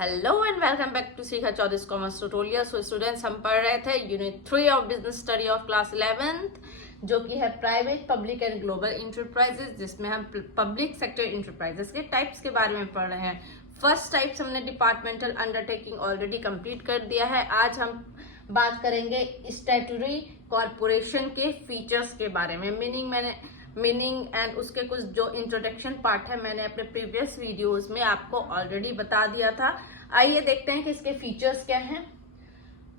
Hello and welcome back to Sikha Chaudhary commerce tutorial. So students, हम पढ़ रहे थे unit 3 of business study of class 11th, जो कि है private, public and global enterprises, जिसमें हम पब्लिक सेक्टर इंटरप्राइजेस के टाइप्स के बारे में पढ़ रहे हैं। फर्स्ट टाइप्स हमने डिपार्टमेंटल अंडरटेकिंग ऑलरेडी कंप्लीट कर दिया है। आज हम बात करेंगे स्टैट्यूटरी कॉर्पोरेशन के फीचर्स के बारे में। मीनिंग एंड उसके कुछ जो इंट्रोडक्शन पार्ट है मैंने अपने प्रीवियस वीडियोस में आपको ऑलरेडी बता दिया था। आइए देखते हैं कि इसके फीचर्स क्या हैं।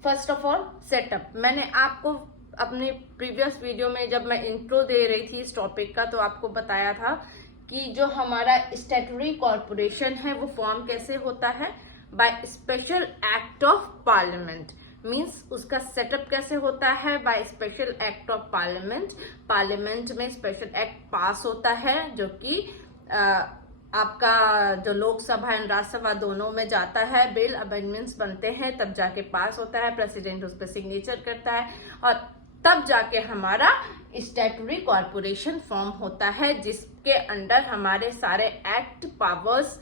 First of all setup. मैंने आपको अपने प्रीवियस वीडियो में जब मैं इंट्रो दे रही थी इस टॉपिक का, तो आपको बताया था कि जो हमारा स्टैट्यूटरी कॉर्पोरेशन है वो फॉर्म कैसे होता है, by special act of parliament. Means उसका सेटअप कैसे होता है, by special act of parliament. Parliament में स्पेशल एक्ट पास होता है जो कि आपका जो लोकसभा एंड राज्यसभा दोनों में जाता है, बिल अमेंडमेंट्स बनते हैं, तब जाके पास होता है, प्रेसिडेंट उस पर सिग्नेचर करता है और तब जाके हमारा स्टैट्यूटरी कॉर्पोरेशन फॉर्म होता है, जिसके अंडर हमारे सारे एक्ट पावर्स,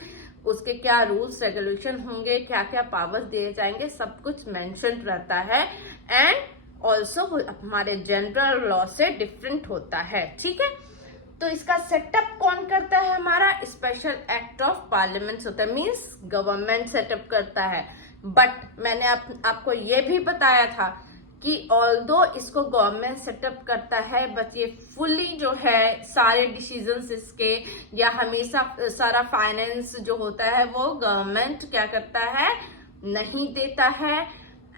उसके क्या रूल्स रेगुलेशन होंगे, क्या क्या पावर्स दिए जाएंगे, सब कुछ मेंशन रहता है। एंड ऑल्सो हमारे जनरल लॉ से डिफरेंट होता है। ठीक है, तो इसका सेटअप कौन करता है? हमारा स्पेशल एक्ट ऑफ पार्लियामेंट होता है, मीन्स गवर्नमेंट सेटअप करता है। बट मैंने आपको ये भी बताया था कि ऑल्दो इसको गवर्नमेंट सेटअप करता है, बट ये फुली जो है सारे डिसीजंस इसके या हमेशा सारा फाइनेंस जो होता है वो गवर्नमेंट क्या करता है, नहीं देता है।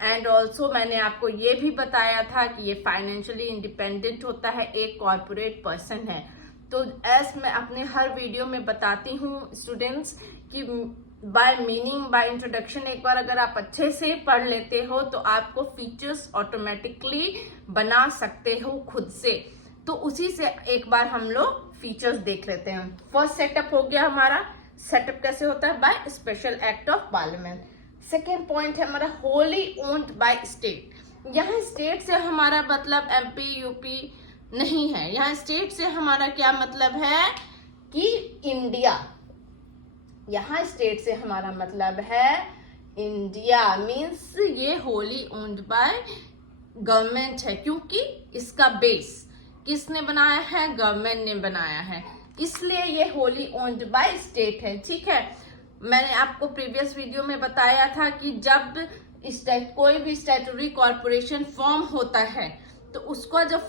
एंड ऑल्सो मैंने आपको ये भी बताया था कि ये फाइनेंशियली इंडिपेंडेंट होता है, एक कॉर्पोरेट पर्सन है। तो एज मैं अपने हर वीडियो में बताती हूँ स्टूडेंट्स कि बाय मीनिंग, बाय इंट्रोडक्शन एक बार अगर आप अच्छे से पढ़ लेते हो तो आपको फीचर्स ऑटोमेटिकली बना सकते हो खुद से। तो उसी से एक बार हम लोग फीचर्स देख लेते हैं। फर्स्ट सेटअप हो गया हमारा, सेटअप कैसे होता है, by special act of parliament. Second point है हमारा होली ओन्ड बाय स्टेट। यहाँ स्टेट से हमारा मतलब एमपी यूपी नहीं है, यहाँ स्टेट से हमारा क्या मतलब है कि इंडिया। यहाँ स्टेट से हमारा मतलब है इंडिया, मीन्स ये होली ओन्ड बाय गवर्नमेंट है, क्योंकि इसका बेस किसने बनाया है, गवर्नमेंट ने बनाया है, इसलिए ये होली ओन्ड बाय स्टेट है। ठीक है, मैंने आपको प्रीवियस वीडियो में बताया था कि जब कोई भी स्टैट्यूटरी कॉर्पोरेशन फॉर्म होता है तो उसका जो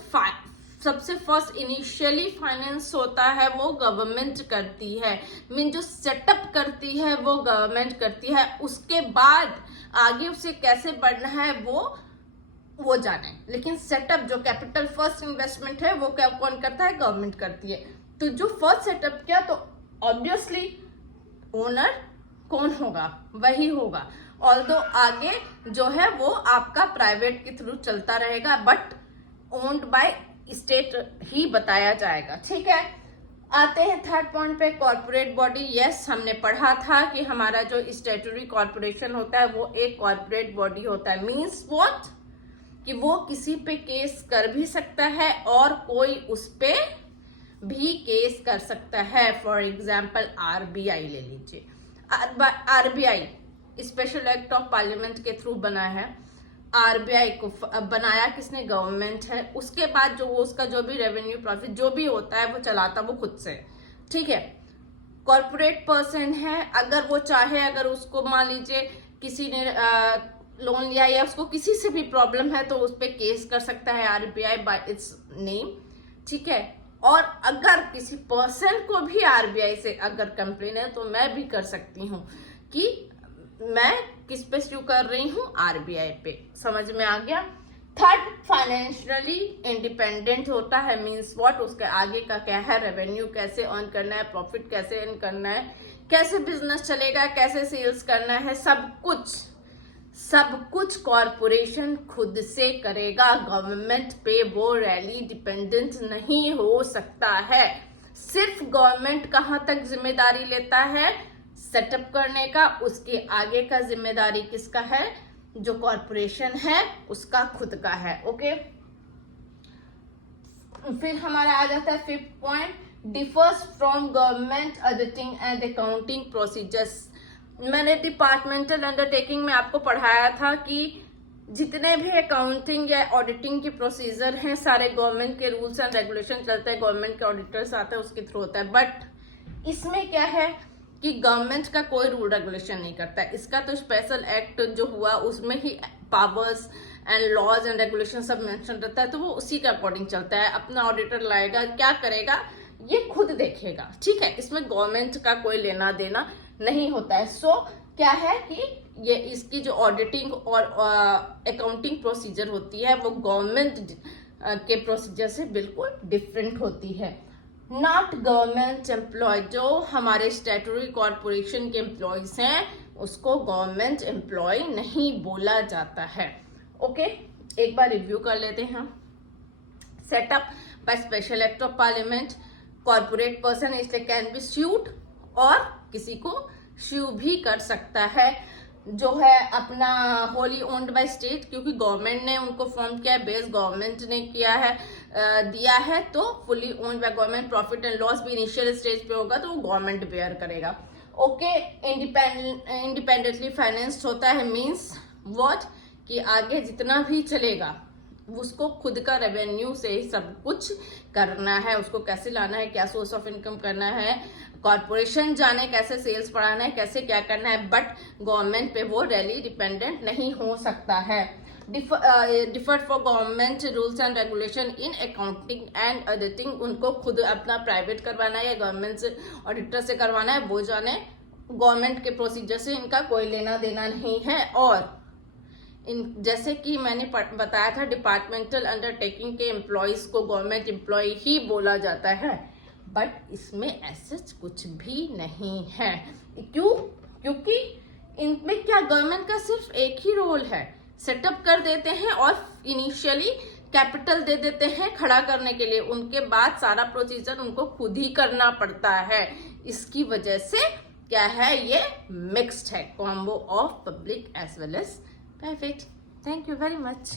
सबसे फर्स्ट इनिशियली फाइनेंस होता है वो गवर्नमेंट करती है, मीन जो सेटअप करती है वो गवर्नमेंट करती है। उसके बाद आगे उसे कैसे बढ़ना है वो जाने, लेकिन सेटअप जो कैपिटल फर्स्ट इन्वेस्टमेंट है वो क्या कौन करता है, गवर्नमेंट करती है। तो जो फर्स्ट सेटअप किया तो ऑब्वियसली ओनर कौन होगा, वही होगा। ऑल्दो आगे जो है वो आपका प्राइवेट के थ्रू चलता रहेगा, बट ओन्ड बाय स्टेट ही बताया जाएगा। ठीक है, आते हैं थर्ड पॉइंट पे, कॉर्पोरेट बॉडी। यस, हमने पढ़ा था कि हमारा जो स्टैट्यूटरी कॉर्पोरेशन होता है वो एक कॉर्पोरेट बॉडी होता है। मीन्स व्हाट, कि वो किसी पे केस कर भी सकता है और कोई उस पे भी केस कर सकता है। फॉर एग्जाम्पल आरबीआई ले लीजिए। RBI special act of parliament के थ्रू बना है। आरबीआई को बनाया किसने, गवर्नमेंट है। उसके बाद जो उसका जो भी रेवेन्यू प्रॉफिट जो भी होता है वो चलाता वो खुद से। ठीक है, कॉर्पोरेट पर्सन है, अगर वो चाहे, अगर उसको मान लीजिए किसी ने लोन लिया या उसको किसी से भी प्रॉब्लम है तो उस पर केस कर सकता है आरबीआई बाय इट्स नेम। ठीक है, और अगर किसी पर्सन को भी आरबीआई से अगर कंप्लेन है तो मैं भी कर सकती हूँ कि मैं किस पे स्यू कर रही हूँ, आरबीआई पे। समझ में आ गया। थर्ड, फाइनेंशियली इंडिपेंडेंट होता है, मींस व्हाट, उसके आगे का क्या है, रेवेन्यू कैसे अर्न करना है, प्रॉफिट कैसे अर्न करना है, कैसे बिजनेस चलेगा, कैसे सेल्स करना है, सब कुछ कॉर्पोरेशन खुद से करेगा। गवर्नमेंट पे वो रैली डिपेंडेंट नहीं हो सकता है। सिर्फ गवर्नमेंट कहाँ तक जिम्मेदारी लेता है, सेटअप करने का, उसके आगे का जिम्मेदारी किसका है, जो कॉर्पोरेशन है उसका खुद का है। ओके, फिर हमारा आ जाता है fifth point, differs from government auditing and accounting procedures. मैंने डिपार्टमेंटल अंडरटेकिंग में आपको पढ़ाया था कि जितने भी अकाउंटिंग या ऑडिटिंग के प्रोसीजर हैं सारे गवर्नमेंट के रूल्स एंड रेगुलेशन चलते हैं, गवर्नमेंट के ऑडिटर्स आते हैं, उसके थ्रू होता है। बट इसमें क्या है कि गवर्नमेंट का कोई रूल रेगुलेशन नहीं करता है। इसका तो स्पेशल एक्ट जो हुआ उसमें ही powers and laws and regulation सब मेंशन रहता है, तो वो उसी के अकॉर्डिंग चलता है। अपना ऑडिटर लाएगा, क्या करेगा ये खुद देखेगा, ठीक है। इसमें गवर्नमेंट का कोई लेना देना नहीं होता है। सो क्या है कि ये इसकी जो ऑडिटिंग और अकाउंटिंग प्रोसीजर होती है वो गवर्नमेंट के प्रोसीजर से बिल्कुल डिफरेंट होती है। नॉट गवर्नमेंट एम्प्लॉय, जो हमारे स्टैट्यूटरी कॉर्पोरेशन के एम्प्लॉयज हैं उसको गवर्नमेंट एम्प्लॉय नहीं बोला जाता है। ओके, एक बार रिव्यू कर लेते हैं। Setup by special act of parliament, corporate person इसलिए कैन बी स्यूड और किसी को स्यू भी कर सकता है। जो है अपना होली ओन्ड बाय स्टेट, क्योंकि गवर्नमेंट ने उनको फॉर्म किया है, बेस गवर्नमेंट ने किया है, दिया है, तो fully owned by government. Profit and loss भी इनिशियल स्टेज पे होगा तो वो गवर्नमेंट बेयर करेगा। ओके, इंडिपेंडेंटली फाइनेंस्ड होता है, मीन्स व्हाट कि आगे जितना भी चलेगा उसको खुद का रेवेन्यू से ही सब कुछ करना है, उसको कैसे लाना है, क्या सोर्स ऑफ इनकम करना है, कॉर्पोरेशन जाने कैसे सेल्स बढ़ाना है, कैसे क्या करना है, बट गवर्नमेंट पे वो रैली डिपेंडेंट नहीं हो सकता है। Deferred for government rules and regulation in accounting and auditing, उनको खुद अपना प्राइवेट करवाना है या गवर्नमेंट से ऑडिटर से करवाना है, वो जाने। गवर्नमेंट के प्रोसीजर से इनका कोई लेना देना नहीं है। और जैसे कि मैंने बताया था डिपार्टमेंटल अंडरटेकिंग के एम्प्लॉयज को गवर्नमेंट एम्प्लॉय ही बोला जाता है, बट इसमें ऐसा कुछ भी नहीं है। क्यों? क्योंकि इनमें क्या गवर्नमेंट का सिर्फ एक ही रोल है, सेटअप कर देते हैं और इनिशियली कैपिटल दे देते हैं खड़ा करने के लिए, उनके बाद सारा प्रोसीजर उनको खुद ही करना पड़ता है। इसकी वजह से क्या है, ये मिक्स्ड है, combo of public as well as private. Thank you very much.